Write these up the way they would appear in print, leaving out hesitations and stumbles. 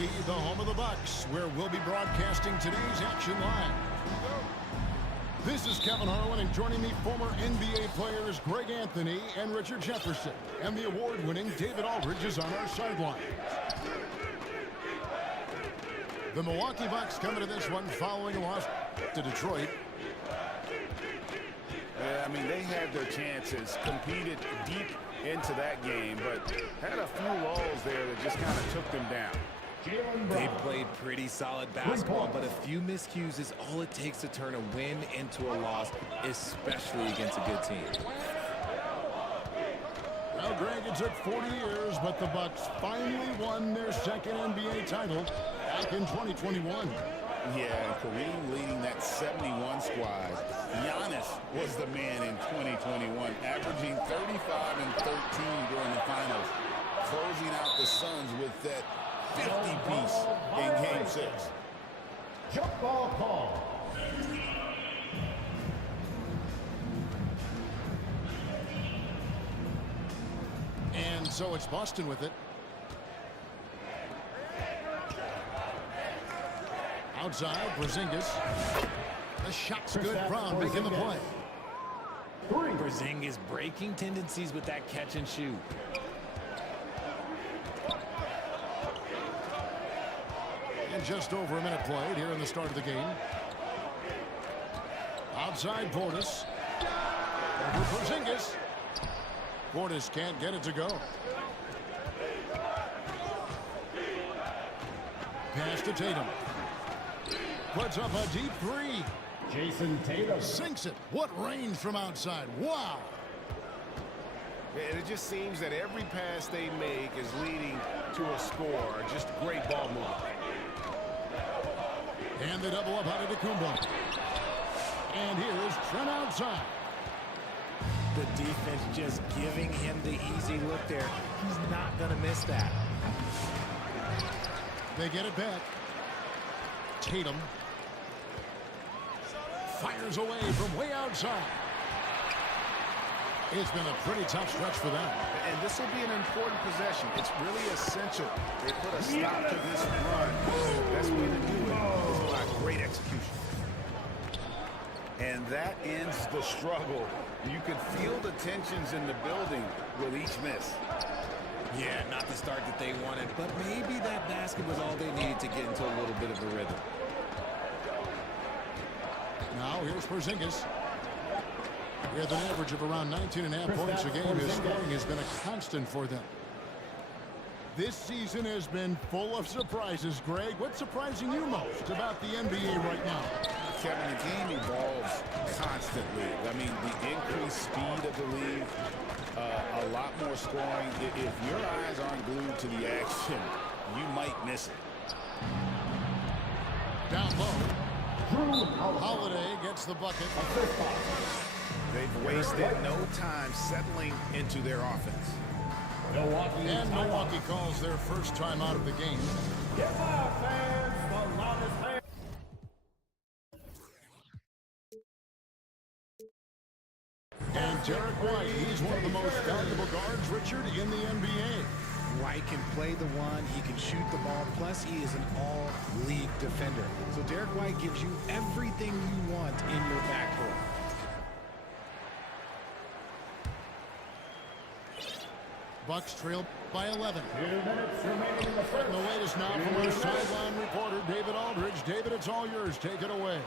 Milwaukee, the home of the Bucks, where we'll be broadcasting today's action live. This is Kevin Harlan, and joining me, former NBA players Greg Anthony and Richard Jefferson, and the award-winning David Aldridge is on our sideline. The Milwaukee Bucks coming to this one following a loss to Detroit. Yeah, I mean, they had their chances, competed deep into that game, but had a few lulls there that just kind of took them down. They played pretty solid basketball, but a few miscues is all it takes to turn a win into a loss, especially against a good team. Well, Greg, it took 40 years, but the Bucks finally won their second NBA title back in 2021. Yeah, Kareem leading that 71 squad. Giannis was the man in 2021, averaging 35 and 13 during the finals, closing out the Suns with that 50-piece in Game 6. Jump ball call. And so it's Boston with it. Outside, Porzingis. The shot's good. Brown making the play. Porzingis breaking tendencies with that catch and shoot. And just over a minute played here in the start of the game. Outside, Portis. Over Porzingis. Portis can't get it to go. Pass to Tatum. Puts up a deep three. Jason Tatum Sinks it. What range from outside. Wow. And it just seems that every pass they make is leading to a score. Just great ball movement. And they double up out of Antetokounmpo. And here's Trent outside. The defense just giving him the easy look there. He's not going to miss that. They get it back. Tatum fires away from way outside. It's been a pretty tough stretch for them. And this will be an important possession. It's really essential. They put a stop to this run. The best way to do it is by great execution. And that ends the struggle. You could feel the tensions in the building with each miss. Yeah, not the start that they wanted, but maybe that basket was all they needed to get into a little bit of a rhythm. Now here's Porzingis. With an average of around 19.5 points a game, his scoring has been a constant for them. This season has been full of surprises, Greg. What's surprising you most about the NBA right now? Kevin, the game evolves constantly. I mean, the increased speed of the league, a lot more scoring. If your eyes aren't glued to the action, you might miss it. Down low. Holiday gets the bucket. They've wasted no time settling into their offense. And Milwaukee calls their first time out of the game. And Derek White, he's one of the most valuable guards, Richard, in the NBA. White can play the one, he can shoot the ball, plus he is an all-league defender. So Derek White gives you everything you want in your backcourt. Bucks trail by 11. 2 minutes remaining in the first. And the latest now from our sideline reporter, David Aldridge. David, it's all yours. Take it away.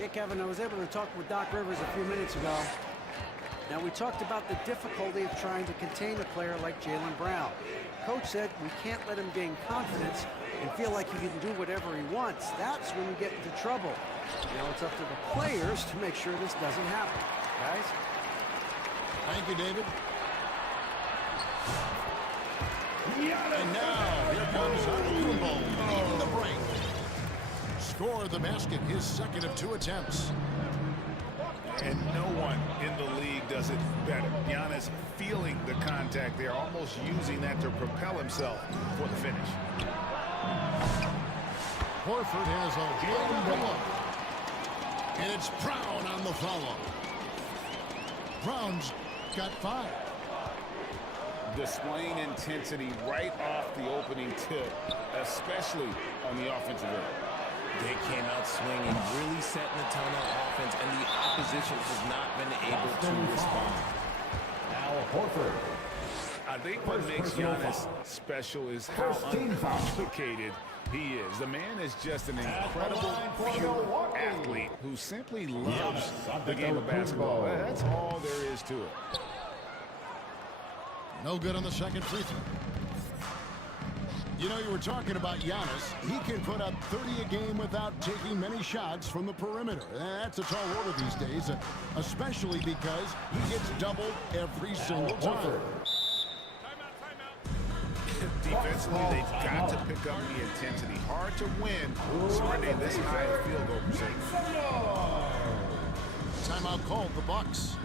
Yeah, Kevin, I was able to talk with Doc Rivers a few minutes ago. Now, we talked about the difficulty of trying to contain a player like Jaylen Brown. Coach said we can't let him gain confidence and feel like he can do whatever he wants. That's when you get into trouble. Now it's up to the players to make sure this doesn't happen. Guys? Thank you, David. And now, here comes Antetokounmpo leading the break. Score the basket, his second of 2 attempts. And no one in the league does it better. Giannis feeling the contact there, almost using that to propel himself for the finish. Horford has a wide look. And it's Brown on the follow. Brown's got 5. Displaying intensity right off the opening tip, especially on the offensive end. They came out swinging, really setting the tone on offense, and the opposition has not been able to respond. Now Horford. I think what makes Giannis special is how uncomplicated he is. The man is just an incredible, pure athlete who simply loves the game of basketball. That's all there is to it. No good on the second free throw. You know, you were talking about Giannis. He can put up 30 a game without taking many shots from the perimeter. That's a tall order these days, especially because he gets doubled every single time. Defensively, they've got to pick up the intensity. Hard to win surrendering this high field goal percentage. Timeout called, the Bucks.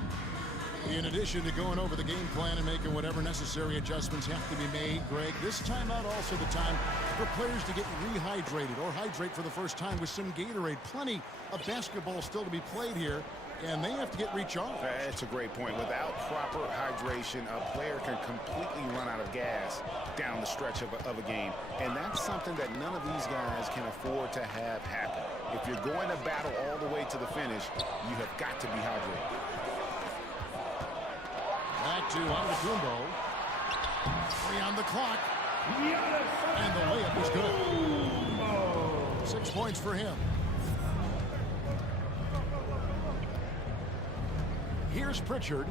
In addition to going over the game plan and making whatever necessary adjustments have to be made, Greg, this timeout also the time for players to get rehydrated or hydrate for the first time with some Gatorade. Plenty of basketball still to be played here, and they have to get recharged. That's a great point. Without proper hydration, a player can completely run out of gas down the stretch of a game, and that's something that none of these guys can afford to have happen. If you're going to battle all the way to the finish, you have got to be hydrated. Back to Antetokounmpo. 3 on the clock. And the layup is good. 6 points for him. Here's Pritchard.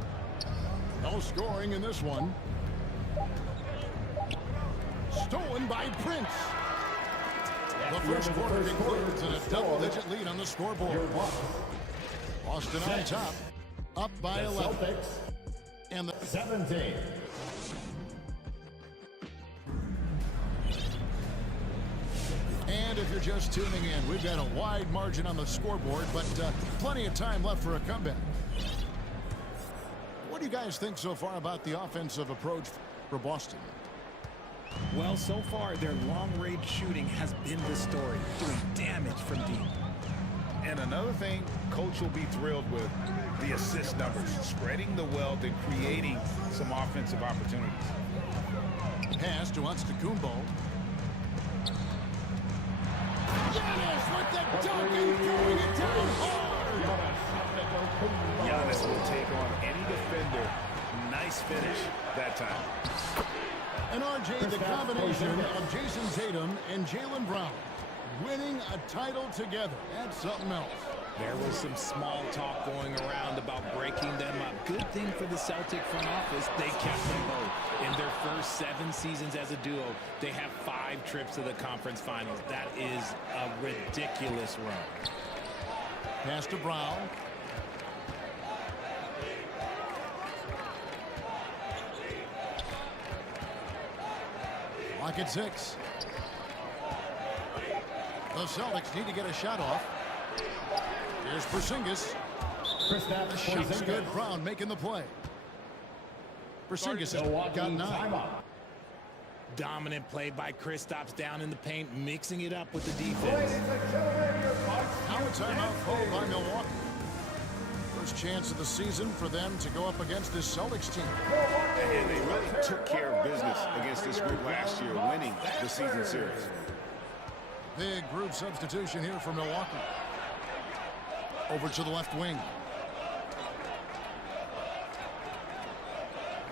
No scoring in this one. Stolen by Prince. The first quarter concludes in a double-digit lead on the scoreboard. Boston on top. Up by 11. And the 17. And if you're just tuning in, we've got a wide margin on the scoreboard, but plenty of time left for a comeback. What do you guys think so far about the offensive approach for Boston? Well, so far, their long-range shooting has been the story, doing damage from deep. And another thing coach will be thrilled with, the assist numbers, spreading the wealth and creating some offensive opportunities. Pass to Antetokounmpo. Giannis with the dunk and throwing it down hard. Giannis will take on any defender. Nice finish that time. And RJ, the combination of Jason Tatum and Jaylen Brown winning a title together. That's something else. There was some small talk going around about breaking them up. Good thing for the Celtic front office, they kept them both. In their first 7 seasons as a duo, they have 5 trips to the conference finals. That is a ridiculous run. Pass to Brown. Lock at 6. The Celtics need to get a shot off. Here's Porzingis. Kristaps Shot's good. Porzingis. Brown making the play. Porzingis has Milwaukee got 9. timeout. Dominant play by Kristaps down in the paint, mixing it up with the defense. Now a timeout called by Milwaukee. First chance of the season for them to go up against this Celtics team. And they really took care of business against this group last year, winning the season series. Big group substitution here for Milwaukee. Over to the left wing.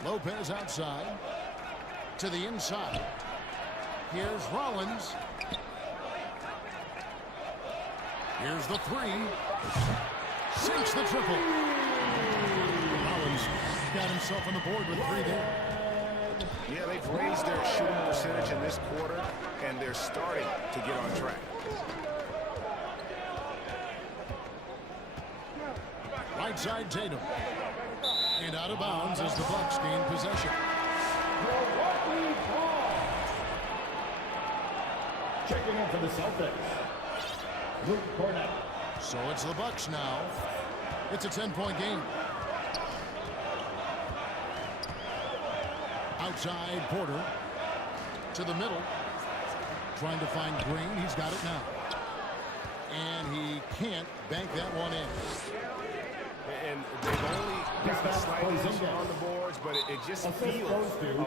Lopez outside. To the inside. Here's Rollins. Here's the 3. Sinks the triple. Rollins got himself on the board with 3 there. Yeah, they've raised their shooting percentage in this quarter, and they're starting to get on track. Right side Tatum. And out of bounds as the Bucks gain possession. Checking in for the Celtics, Luke Cornett. So it's the Bucks now. It's a 10-point game. Outside Porter. To the middle. Trying to find Green. He's got it now. And he can't bank that one in. And they've only got a slight edge on the boards, but it just feels a lot bigger.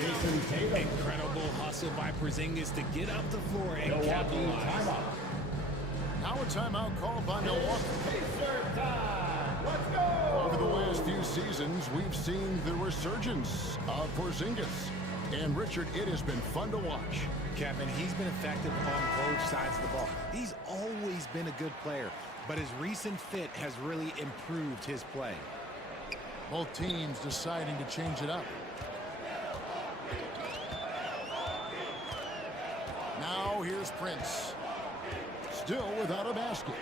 Jason Tatum. Incredible hustle by Porzingis to get up the floor and Milwaukee capitalize. timeout. Now a timeout called by Milwaukee. Let's go. Over the last few seasons, we've seen the resurgence of Porzingis. And Richard, it has been fun to watch. Kevin, he's been effective on both sides of the ball. He's always been a good player, but his recent fit has really improved his play. Both teams deciding to change it up. Now here's Prince. Still without a basket.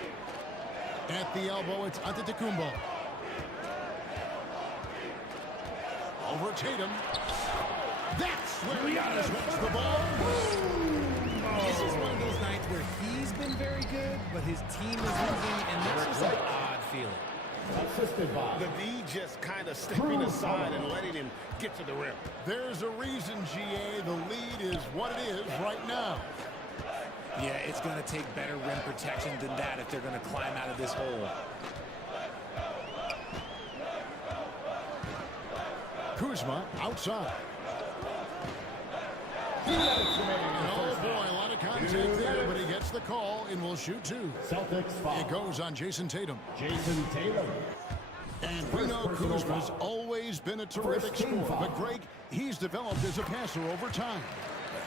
At the elbow, it's Antetokounmpo. Over Tatum. That's where Giannis wins the ball. This is one of those nights where he's been very good, but his team is losing, and that's just an odd feeling. Assisted by The V just kind of stepping aside and letting him get to the rim. There's a reason, GA, the lead is what it is right now. Yeah, it's going to take better rim protection than that if they're going to climb out of this hole. Kuzma outside. Oh boy, a lot of contact there, but he gets the call and will shoot 2. Celtics foul. It goes on Jason Tatum. Jason Tatum. And we know Kuzma's always been a terrific scorer, but Greg, he's developed as a passer over time.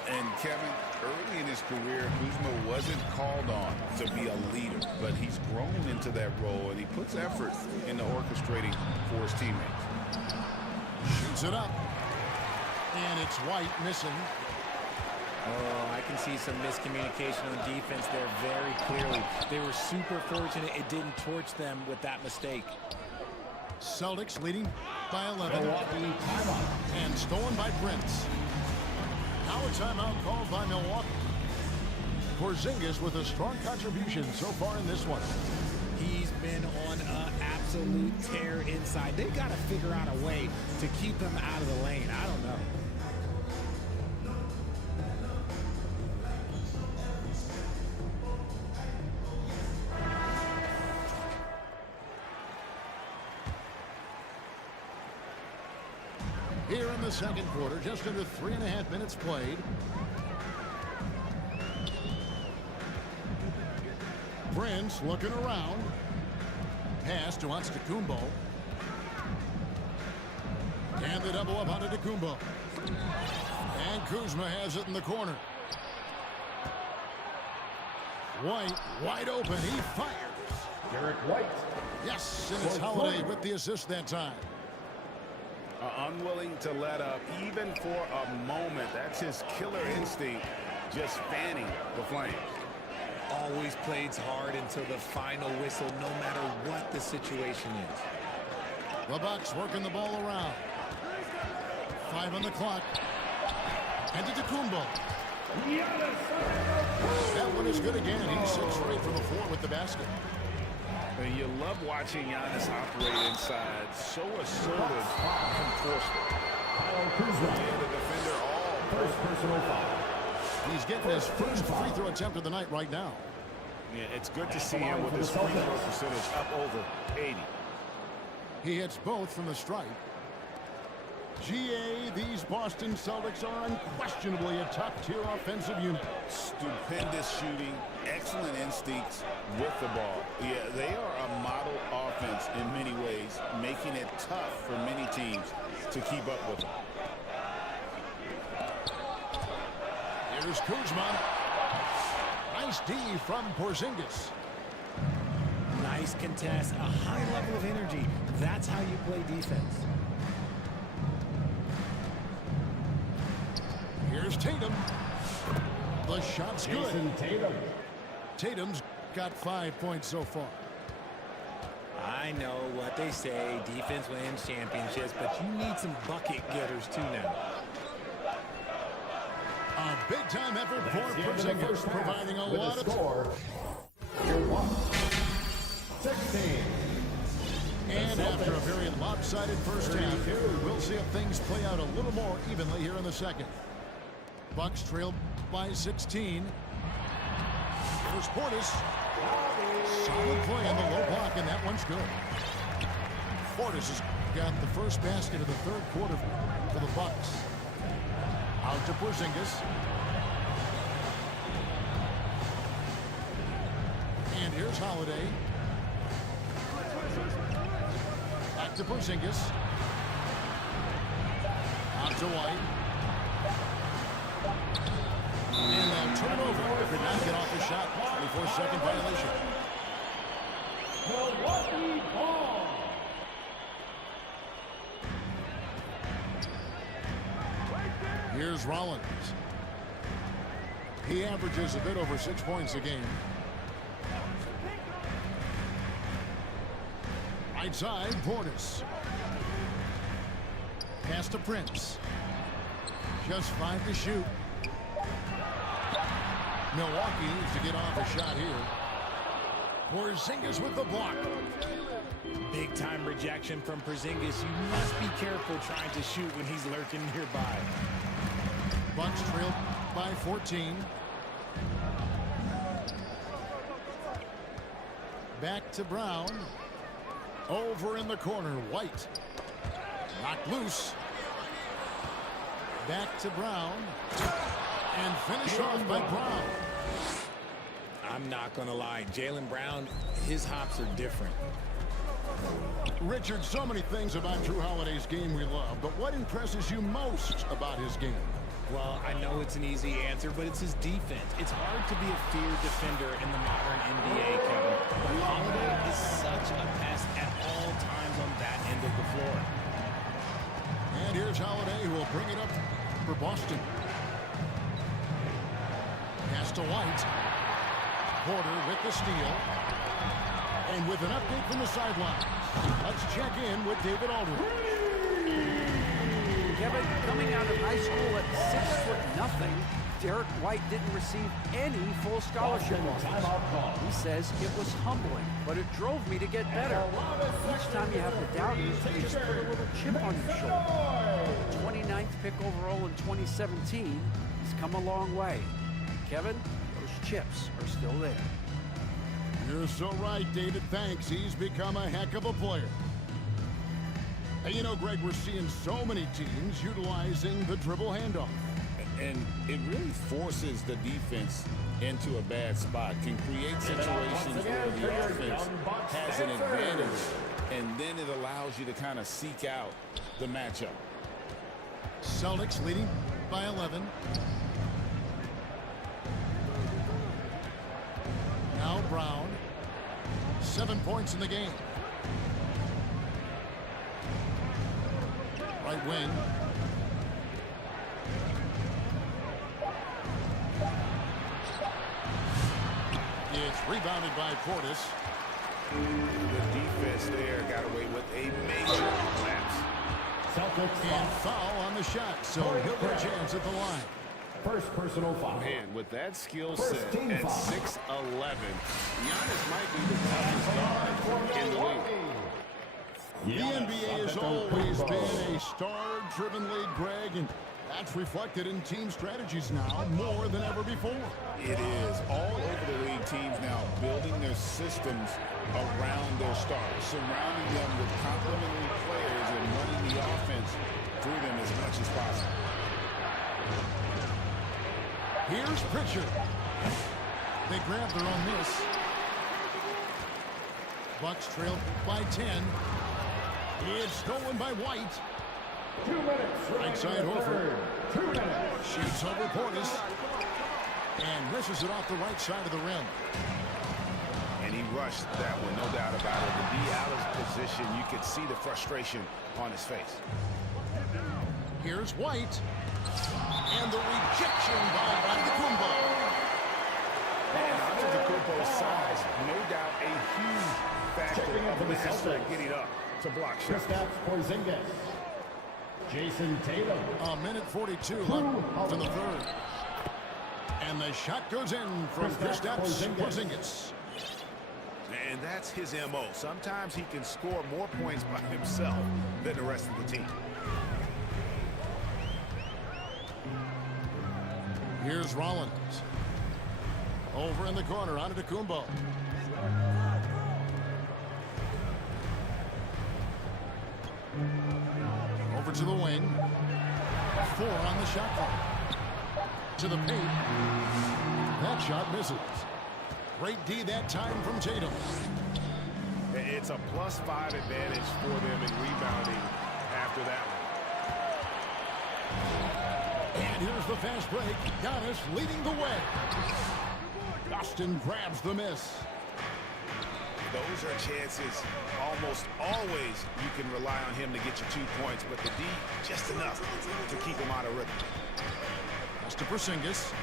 And Kevin, early in his career, Kuzma wasn't called on to be a leader, but he's grown into that role, and he puts effort into orchestrating for his teammates. Shoots it up. And it's White missing. Oh, I can see some miscommunication on defense there very clearly. They were super fortunate it didn't torch them with that mistake. Celtics leading by 11. Milwaukee timeout. And stolen by Prince. Now a timeout called by Milwaukee. Porzingis with a strong contribution so far in this one. He's been on an absolute tear inside. They've got to figure out a way to keep him out of the lane. I don't know. Here in the second quarter, just under 3.5 minutes played. Prince looking around. Pass to Antetokounmpo. And the double up onto Antetokounmpo. And Kuzma has it in the corner. White wide open. He fires. Derek White. Yes, and it's Holiday with the assist that time. Unwilling to let up even for a moment. That's his killer instinct, just fanning the flames. Always plays hard until the final whistle, no matter what the situation is. The Bucks working the ball around. 5 on the clock. And Antetokounmpo. That one is good again. He's 6 straight from the floor with the basket. And you love watching Giannis operate inside. So assertive and forceful. And the defender all First personal foul. He's getting his first free throw attempt of the night right now. Yeah, it's good to see him with his free throw percentage up over 80. He hits both from the stripe. GA, these Boston Celtics are unquestionably a top-tier offensive unit. Stupendous shooting, excellent instincts with the ball. Yeah, they are a model offense in many ways, making it tough for many teams to keep up with them. Here's Kuzma. Nice D from Porzingis. Nice contest, a high level of energy. That's how you play defense. Here's Tatum. The shot's good. Jason Tatum. Tatum's got 5 points so far. I know what they say, defense wins championships, but you need some bucket getters too now. A big-time effort for Porzingis, providing a lot of score. 16. And after a very lopsided first half, we'll see if things play out a little more evenly here in the second. Bucks trail by 16. Here's Portis. Solid play on the low block, and that one's good. Portis has got the first basket of the third quarter for the Bucks. Out to Porzingis. And here's Holiday. Back to Porzingis. Out to White. And a turnover. Could not get off the shot. 24-second violation. Milwaukee ball. Here's Rollins. He averages a bit over 6 points a game. Right side, Portis. Pass to Prince. Just 5 to shoot. Milwaukee needs to get off a shot here. Porzingis with the block. Big time rejection from Porzingis. You must be careful trying to shoot when he's lurking nearby. Bucks trail by 14. Back to Brown. Over in the corner, White. Knocked loose. Back to Brown. And finish off by Brown. I'm not going to lie. Jaylen Brown, his hops are different. Richard, so many things about Jrue Holiday's game we love, but what impresses you most about his game? Well, I know it's an easy answer, but it's his defense. It's hard to be a feared defender in the modern NBA, Kevin. But Holiday is such a pest at all times on that end of the floor. And here's Holiday, who will bring it up for Boston. Pass to White. Porter with the steal. And with an update from the sideline, let's check in with David Aldridge. Kevin, coming out of high school at 6'0", Derek White didn't receive any full scholarship offers. He says it was humbling, but it drove me to get better. Each time you have to doubt him, you just put a little chip on your shoulder. 29th pick overall in 2017, he's come a long way. Kevin, those chips are still there. You're so right, David. Thanks. He's become a heck of a player. Hey, you know, Greg, we're seeing so many teams utilizing the dribble handoff. And it really forces the defense into a bad spot, can create situations where the offense has an advantage, and then it allows you to kind of seek out the matchup. Celtics leading by 11. Now Brown. 7 points in the game. Right wing. It's rebounded by Portis. The defense there got away with a major lapse. And foul on the shot, so he'll get a chance at the line. First personal foul. Man, with that skill First set team at foul. 6'11", Giannis might be the toughest guard in the league. The NBA has always been a star-driven league, Greg, and that's reflected in team strategies now more than ever before. It is. All over the league, teams now building their systems around their stars, surrounding them with complementary players and running the offense through them as much as possible. Here's Pritchard. They grab their own miss. Bucks trail by 10. It's stolen by White. 2 minutes. Right side Horford. 2 minutes. Shoots over Portis. And misses it off the right side of the rim. And he rushed that one, no doubt about it. To be out of position, you could see the frustration on his face. Here's White. And the rejection by Antetokounmpo. And Antetokounmpo's size, no doubt a huge factor Checking in of for the the master Celtics. getting up to block shots. Kristaps Porzingis. Jason Tatum. A minute 42 left in the third. And the shot goes in from Kristaps Porzingis. And that's his MO. Sometimes he can score more points by himself than the rest of the team. Here's Rollins. Over in the corner, Antetokounmpo. Over to the wing. 4 on the shot clock. To the paint. That shot misses. Great D that time from Tatum. It's a +5 advantage for them in rebounding after that one. And here's the fast break. Giannis leading the way. Boston grabs the miss. Those are chances almost always you can rely on him to get you 2 points, but the D just enough to keep him out of rhythm. Pass to Porzingis.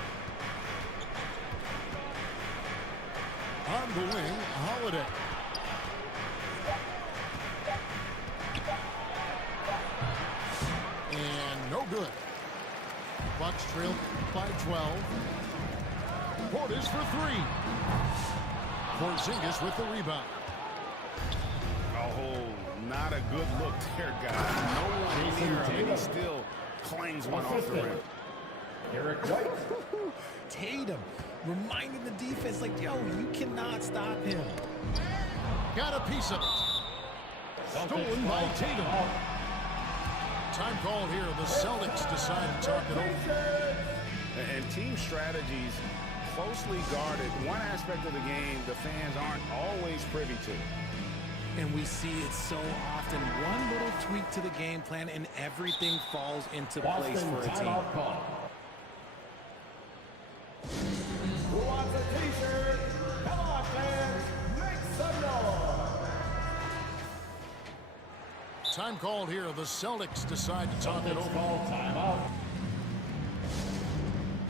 On the wing, Holiday. And no good. Bucks trail by 12. Portis for 3. Porzingis with the rebound. Oh, not a good look there, guys. No one near him, and he still clangs one off the rim. Derek White. Tatum reminding the defense, like, yo, you cannot stop him. Got a piece of it. Stolen by Tatum. Time called here. The Celtics decide to talk it over. And team strategies closely guarded. One aspect of the game the fans aren't always privy to. And we see it so often. One little tweak to the game plan and everything falls into place Boston for a team. timeout call. Who wants a t-shirt? Come on, fans. Make some noise. Time called here. The Celtics decide to talk it Celtics over. call timeout.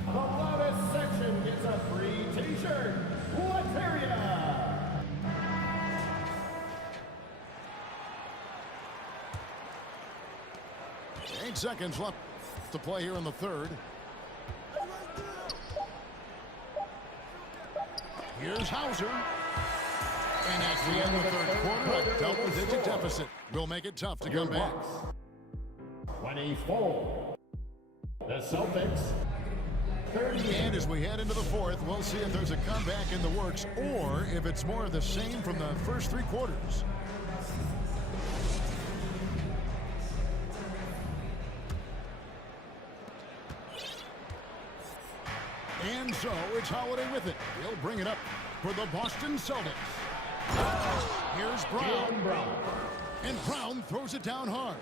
The loudest section gets a free t-shirt. Let's hear ya. 8 seconds left to play here in the third. Here's Hauser. And at the end of the third quarter, a double-digit deficit will make it tough to come back. 24. The Celtics. 30. And as we head into the fourth, we'll see if there's a comeback in the works or if it's more of the same from the first 3 quarters. And so it's Holiday with it. He'll bring it up for the Boston Celtics. Here's Brown. And Brown throws it down hard.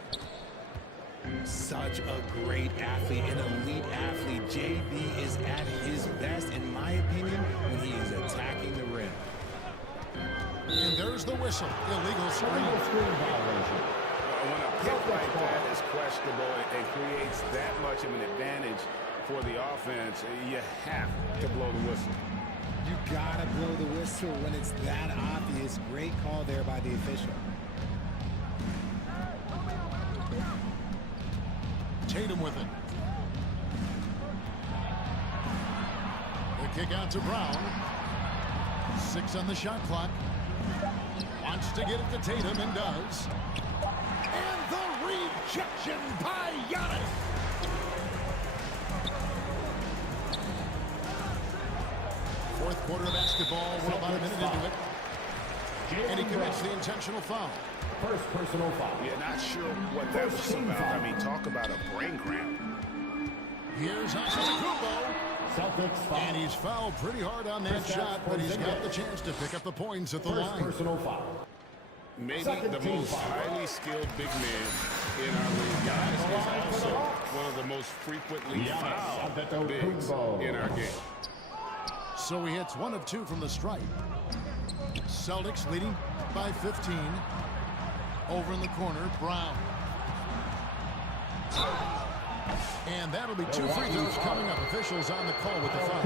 Such a great athlete, an elite athlete. JB is at his best, in my opinion, when he is attacking the rim. And there's the whistle. Illegal screen. Screen violation. When a pick like that is questionable and creates that much of an advantage for the offense, you have to blow the whistle. You gotta blow the whistle when it's that obvious. Great call there by the official. Tatum with it. Kick out to Brown. 6 on the shot clock. Wants to get it to Tatum and does. And the rejection by Giannis. Fourth quarter of basketball. We're about a minute into it. And he commits the intentional foul. First personal foul. Yeah, not sure what that was about. I mean, talk about a brain cramp. Here's Antetokounmpo. Celtics foul. And he's fouled pretty hard on that shot, but he's got the chance to pick up the points at the First line. personal foul. Maybe Second the team most foul. highly skilled big man in our league. Giannis is also one of the most frequently fouled bigs in our game. So he hits 1 of 2 from the stripe. Celtics leading by 15. Over in the corner, Brown. And that'll be 2 free throws coming up. Officials on the call with the foul.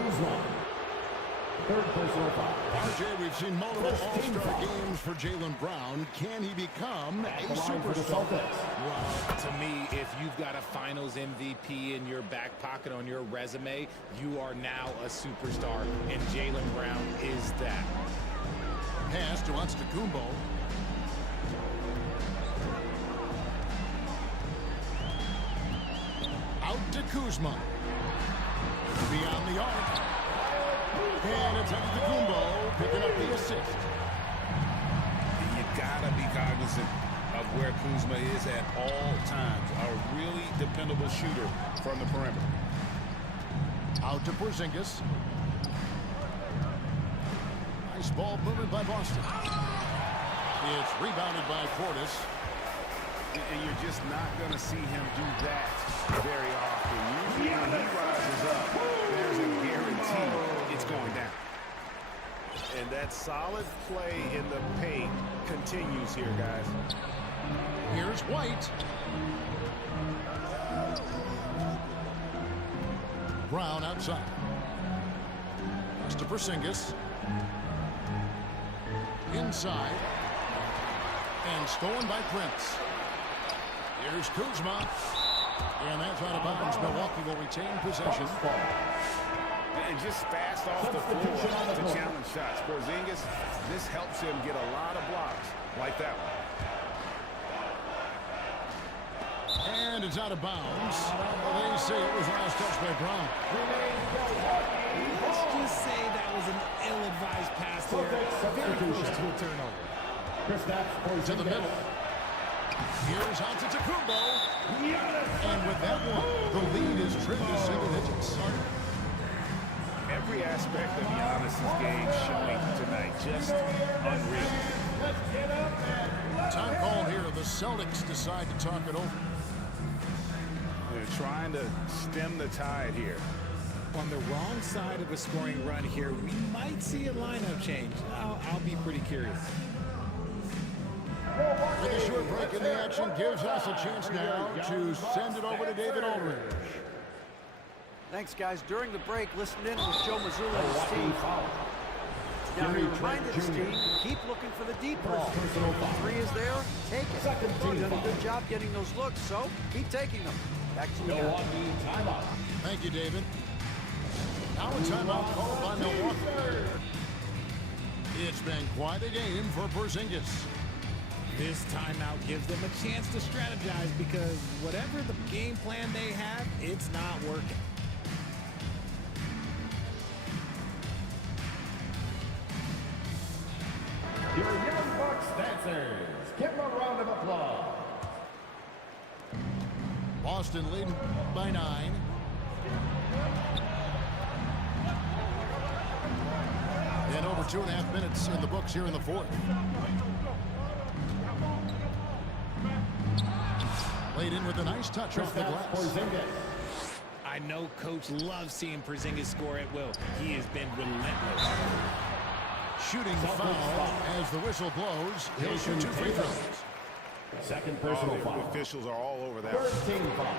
Third personal foul. RJ, we've seen multiple all-star games for Jaylen Brown. Can he become a superstar? Well, to me, if you've got a finals MVP in your back pocket on your resume, you are now a superstar, and Jaylen Brown is that. Pass to Antetokounmpo. Out to Kuzma. Beyond the arc. And it's Antetokounmpo picking up the assist. You gotta be cognizant of where Kuzma is at all times. A really dependable shooter from the perimeter. Out to Porzingis. Nice ball movement by Boston. It's rebounded by Portis. And you're just not going to see him do that very often. Usually when he rises up, there's a guarantee it's going down. And that solid play in the paint continues here, guys. Here's White. Brown outside. Pass to Porzingis. Inside. And stolen by Prince. Here's Kuzma. And that's out of bounds. Milwaukee will retain possession. And just fast off the floor to challenge shots. Porzingis, this helps him get a lot of blocks like that one. And it's out of bounds. They say it was last touched by Brown. Let's just say that was an ill-advised pass there. Very close to a turnover. To the middle. Here's Antetokounmpo. And with that one, the lead is trimmed to single digits. Every aspect of Giannis' game showing tonight. Just unreal. Time call here. The Celtics decide to talk it over. They're trying to stem the tide here. On the wrong side of a scoring run here, we might see a lineup change. I'll be pretty curious. With a short break in the action gives us a chance now to send it over to David Aldridge. Thanks, guys. During the break, listen in with Joe Mazzulla and his team. Now, he reminded his team, keep looking for the deep ball. If 3 is there, take it. You've done a good job getting those looks, so keep taking them. Back to you guys. Thank you, David. Now a timeout called by Milwaukee. It's been quite a game for Porzingis. This timeout gives them a chance to strategize because whatever the game plan they have, it's not working. Your Young Bucks dancers, give them a round of applause. Boston leading by 9. And over 2.5 minutes in the books here in the fourth. Laid in with a nice touch off the glass. I know Coach loves seeing Porzingis score at will. He has been relentless. Shooting foul as the whistle blows. He'll shoot 2 free throws. Second personal The foul. officials are all over that. Third team foul.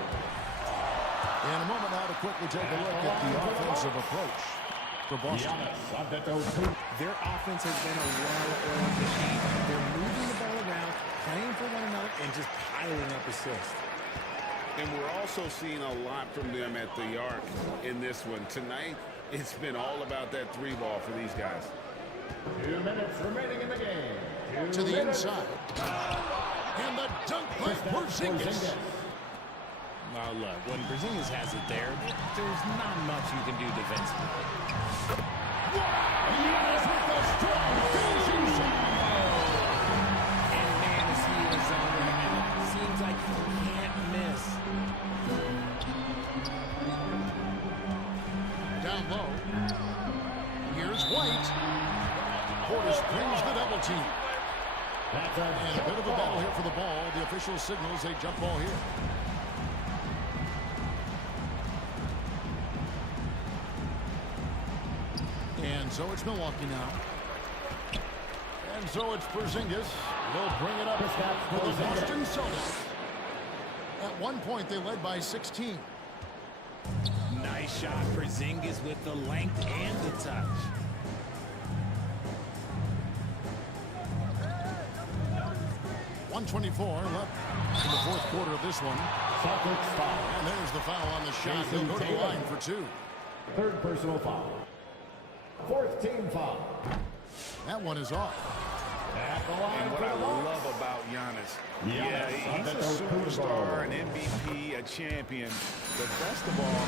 In a moment now to quickly take a look at the offensive approach for Boston. Their offense has been a well-oiled machine. They're moving the ball around, playing for one another, and just piling up assists. And we're also seeing a lot from them at the arc in this one. Tonight, It's been all about that three ball for these guys. 2 minutes remaining in the game. To the inside. And the dunk by Porzingis. Now look, when Porzingis has it there, there's not much you can do defensively. Giannis with a strong finishing shot. And man, is he in his zone right now. Seems like he can't miss. Down low. Here's White. Portis brings the double team. And a bit of a battle here for the ball. The official signals a jump ball here. And so it's Milwaukee now. And so it's Porzingis. They'll bring it up for the Boston Celtics. At one point, they led by 16. Nice shot, Porzingis with the length and the touch. .124 left in the fourth quarter of this one. Celtics foul. And there's the foul on the shot. He'll go to the line for 2. Third personal foul. Fourth team foul. That one is off. At the line And what for I the Bucks. love about Giannis, Yes, he's a superstar, an MVP, a champion. But best of all,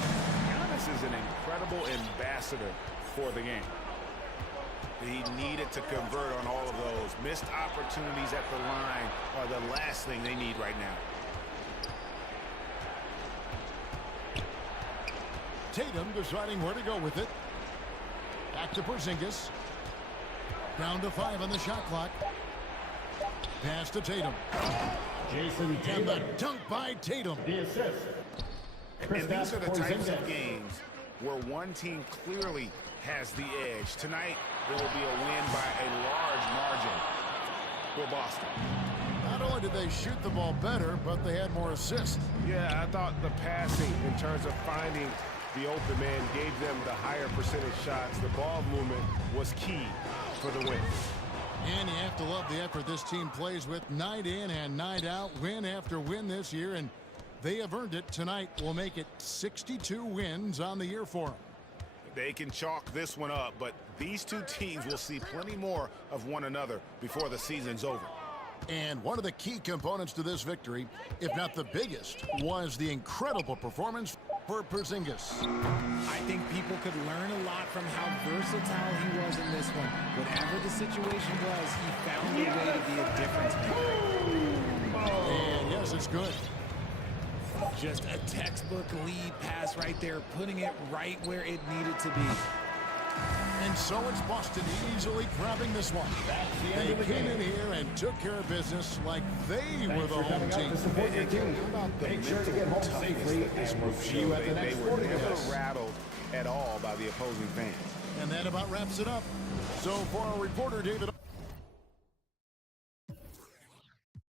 Giannis is an incredible ambassador for the game. He needed to convert on all of those. Missed opportunities at the line are the last thing they need right now. Tatum deciding where to go with it. Back to Porzingis. Down to 5 on the shot clock. Pass to Tatum. Jason And the Tatum. dunk by Tatum. The assist. And these are the types of games where one team clearly has the edge. Tonight, it will be a win by a large margin for Boston. Not only did they shoot the ball better, but they had more assists. Yeah, I thought the passing in terms of finding the open man gave them the higher percentage shots. The ball movement was key for the win. And you have to love the effort this team plays with night in and night out, win after win this year, and they have earned it. Tonight will make it 62 wins on the year for them. They can chalk this one up, but these two teams will see plenty more of one another before the season's over. And one of the key components to this victory, if not the biggest, was the incredible performance for Porzingis. I think people could learn a lot from how versatile he was in this one. Whatever the situation was, he found a way to be a difference maker. And yes, it's good. Just a textbook lead pass right there, putting it right where it needed to be. And so it's Boston easily grabbing this one. They came in here and took care of business like they were the home team. Make sure to get home safely, and we'll see you at the next They were 40 never minutes. rattled at all by the opposing fans. And that about wraps it up. So for our reporter, David